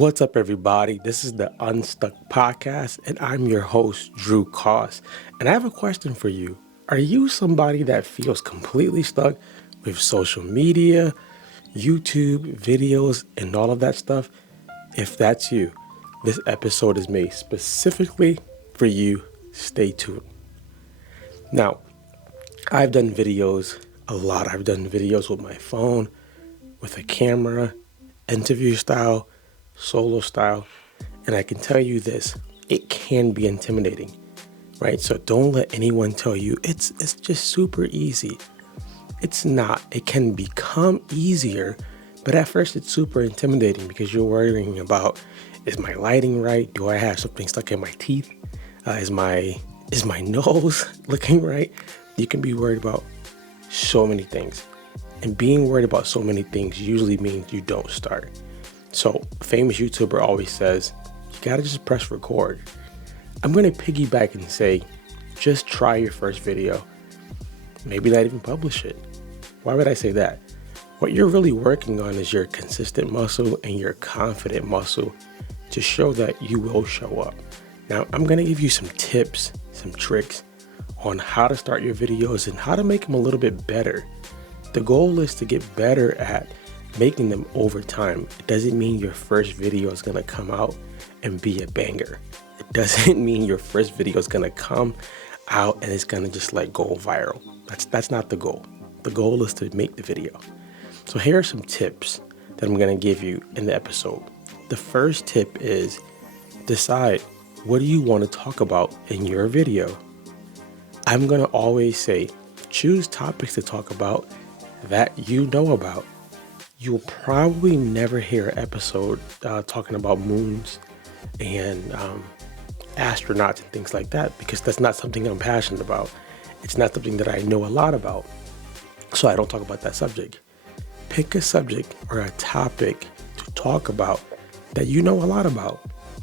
What's up, everybody? This is the Unstuck Podcast, and I'm your host, Drew Koss. And I have a question for you. Are you somebody that feels completely stuck with social media, YouTube, videos, and all of that stuff? If that's you, this episode is made specifically for you. Stay tuned. Now, I've done videos a lot. I've done videos with my phone, with a camera, interview style, solo style, and I can tell you this, it can be intimidating, right? So don't let anyone tell you it's just super easy. It's not. It can become easier, but at first it's super intimidating because you're worrying about, is my lighting right? Do I have something stuck in my teeth? Is my nose looking right? You can be worried about so many things. And being worried about so many things usually means you don't start. So a famous YouTuber always says, you gotta just press record. I'm gonna piggyback and say, just try your first video. Maybe not even publish it. Why would I say that? What you're really working on is your consistent muscle and your confident muscle to show that you will show up. Now, I'm gonna give you some tips, some tricks on how to start your videos and how to make them a little bit better. The goal is to get better at making them over time. It doesn't mean your first video is gonna come out and be a banger. It doesn't mean your first video is gonna come out and it's gonna just like go viral. That's not the goal. The goal is to make the video. So here are some tips that I'm gonna give you in the episode. The first tip is decide, what do you want to talk about in your video? I'm gonna always say, choose topics to talk about that you know about. You'll probably never hear an episode talking about moons and astronauts and things like that because that's not something I'm passionate about. It's not something that I know a lot about. So I don't talk about that subject. Pick a subject or a topic to talk about that you know a lot about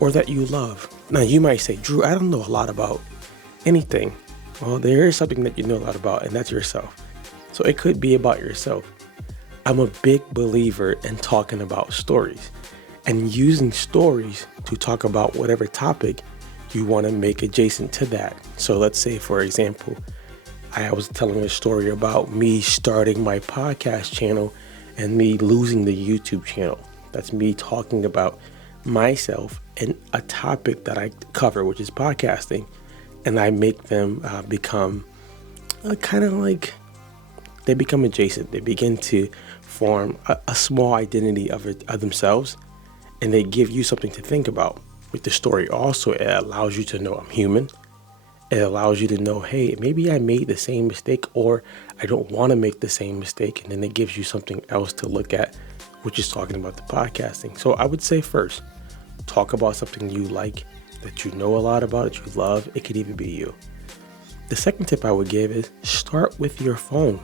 or that you love. Now you might say, Drew, I don't know a lot about anything. Well, there is something that you know a lot about, and that's yourself. So it could be about yourself. I'm a big believer in talking about stories and using stories to talk about whatever topic you want to make adjacent to that. So let's say, for example, I was telling a story about me starting my podcast channel and me losing the YouTube channel. That's me talking about myself and a topic that I cover, which is podcasting. And I make them become kind of like, they become adjacent. They begin to form a small identity of themselves, and they give you something to think about. With the story also, it allows you to know I'm human. It allows you to know, hey, maybe I made the same mistake, or I don't want to make the same mistake. And then it gives you something else to look at, which is talking about the podcasting. So I would say first, talk about something you like, that you know a lot about, that you love. It could even be you. The second tip I would give is start with your phone.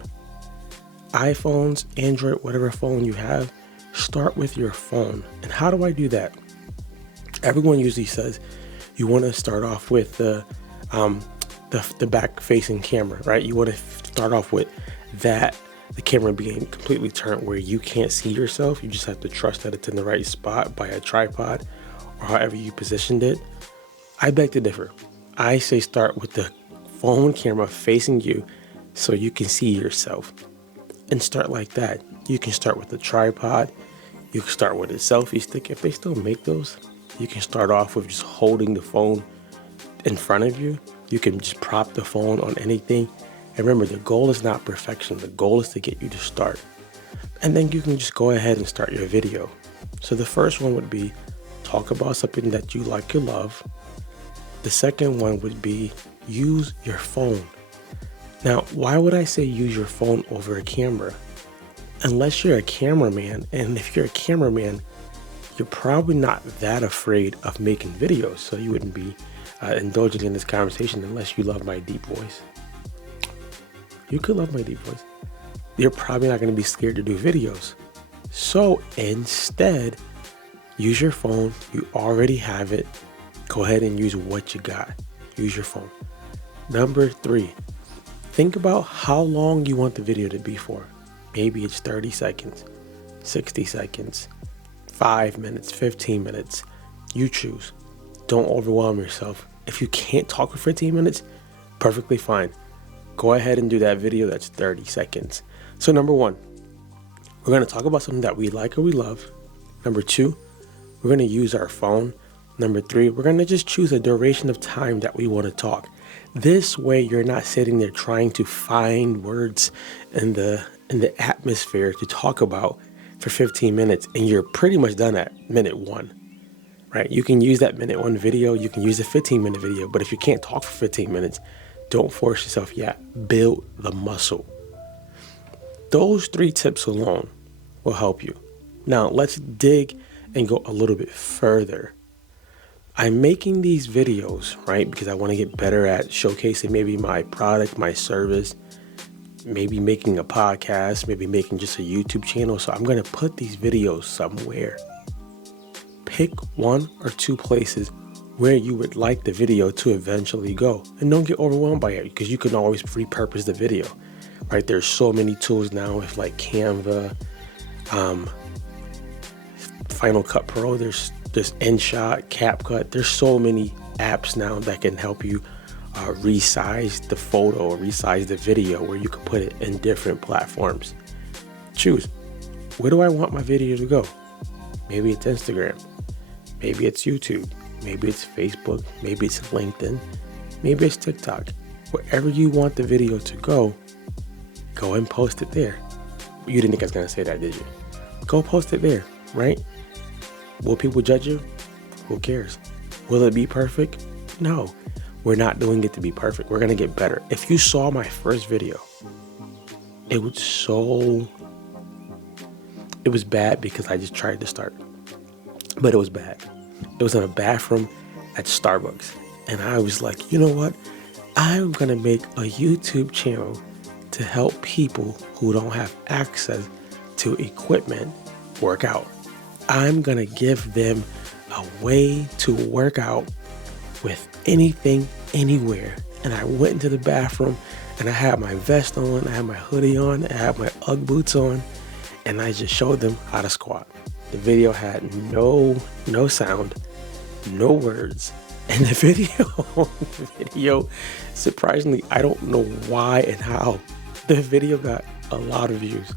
iPhones, Android, whatever phone you have, start with your phone. And how do I do that? Everyone usually says you want to start off with the back-facing camera, right? You want to start off with that, the camera being completely turned where you can't see yourself. You just have to trust that it's in the right spot by a tripod or however you positioned it. I beg to differ. I say start with the phone camera facing you so you can see yourself. And start like that. You can start with a tripod. You can start with a selfie stick. If they still make those, you can start off with just holding the phone in front of you. You can just prop the phone on anything. And remember, the goal is not perfection. The goal is to get you to start. And then you can just go ahead and start your video. So the first one would be talk about something that you like, you love. The second one would be use your phone. Now, why would I say use your phone over a camera? Unless you're a cameraman, and if you're a cameraman, you're probably not that afraid of making videos, so you wouldn't be indulging in this conversation unless you love my deep voice. You could love my deep voice. You're probably not going to be scared to do videos. So instead, use your phone. You already have it. Go ahead and use what you got. Use your phone. Number 3, think about how long you want the video to be for. Maybe it's 30 seconds, 60 seconds, 5 minutes, 15 minutes. You choose. Don't overwhelm yourself. If you can't talk for 15 minutes, perfectly fine. Go ahead and do that video that's 30 seconds. So number one, we're going to talk about something that we like or we love. Number two, we're going to use our phone. Number three, we're going to just choose a duration of time that we want to talk. This way, you're not sitting there trying to find words in the atmosphere to talk about for 15 minutes, and you're pretty much done at minute one, right? You can use that minute one video, you can use a 15-minute video, but if you can't talk for 15 minutes, don't force yourself yet. Build the muscle. Those 3 tips alone will help you. Now, let's dig and go a little bit further. I'm making these videos, right, because I want to get better at showcasing maybe my product, my service, maybe making a podcast, maybe making just a YouTube channel. So I'm going to put these videos somewhere. Pick 1 or 2 places where you would like the video to eventually go. And don't get overwhelmed by it, because you can always repurpose the video, right? There's so many tools now with like Canva, Final Cut Pro, there's InShot, CapCut. There's so many apps now that can help you resize the photo, resize the video, where you can put it in different platforms. Choose. Where do I want my video to go? Maybe it's Instagram. Maybe it's YouTube. Maybe it's Facebook. Maybe it's LinkedIn. Maybe it's TikTok. Wherever you want the video to go and post it there. You didn't think I was going to say that, did you? Go post it there, right? Will people judge you? Who cares? Will it be perfect? No, we're not doing it to be perfect. We're going to get better. If you saw my first video, it was bad because I just tried to start. But it was bad. It was in a bathroom at Starbucks. And I was like, you know what? I'm going to make a YouTube channel to help people who don't have access to equipment work out. I'm going to give them a way to work out with anything, anywhere. And I went into the bathroom and I had my vest on, I had my hoodie on, I had my Ugg boots on, and I just showed them how to squat. The video had no sound, no words. And the video, surprisingly, I don't know why and how, the video got a lot of views.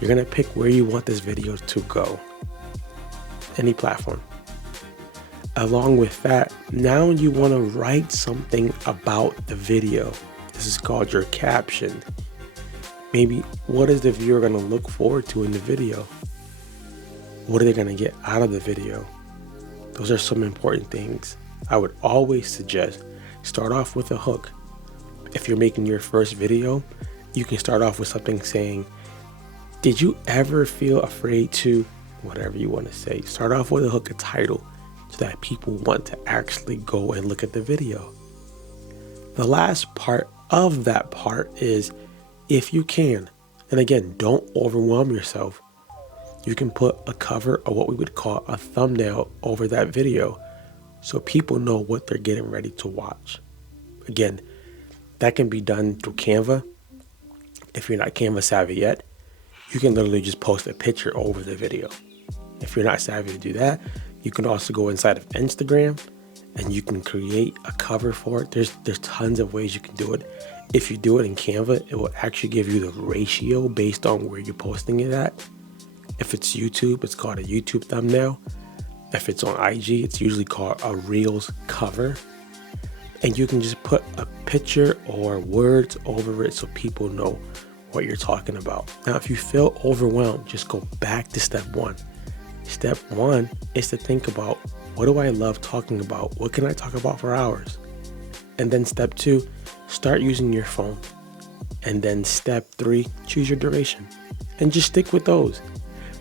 You're going to pick where you want this video to go. Any platform. Along with that, now you want to write something about the video. This is called your caption. Maybe what is the viewer going to look forward to in the video? What are they going to get out of the video? Those are some important things. I would always suggest start off with a hook. If you're making your first video, you can start off with something saying, did you ever feel afraid to, whatever you want to say. Start off with a hook, a title, so that people want to actually go and look at the video. The last part of that part is, if you can, and again, don't overwhelm yourself, you can put a cover or what we would call a thumbnail over that video so people know what they're getting ready to watch. Again, that can be done through Canva. If you're not Canva savvy yet, you can literally just post a picture over the video. If you're not savvy to do that, you can also go inside of Instagram and you can create a cover for it. There's tons of ways you can do it. If you do it in Canva, it will actually give you the ratio based on where you're posting it at. If it's YouTube, it's called a YouTube thumbnail. If it's on IG, it's usually called a Reels cover. And you can just put a picture or words over it so people know what you're talking about. Now, if you feel overwhelmed, just go back to step 1. Step 1 is to think about, what do I love talking about? What can I talk about for hours? And then step 2, start using your phone. And then step 3, choose your duration. And just stick with those.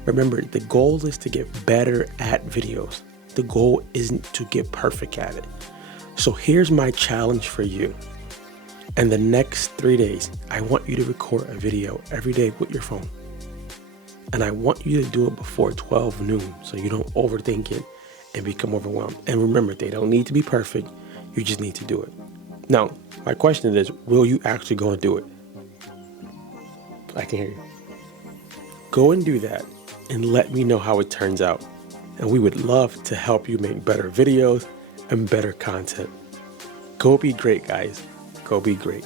Remember, the goal is to get better at videos. The goal isn't to get perfect at it. So here's my challenge for you. In the next 3 days, I want you to record a video every day with your phone. And I want you to do it before 12 noon so you don't overthink it and become overwhelmed. And remember, they don't need to be perfect. You just need to do it. Now, my question is, will you actually go and do it? I can hear you. Go and do that. and let me know how it turns out. And we would love to help you make better videos and better content. Go be great, guys. Go be great.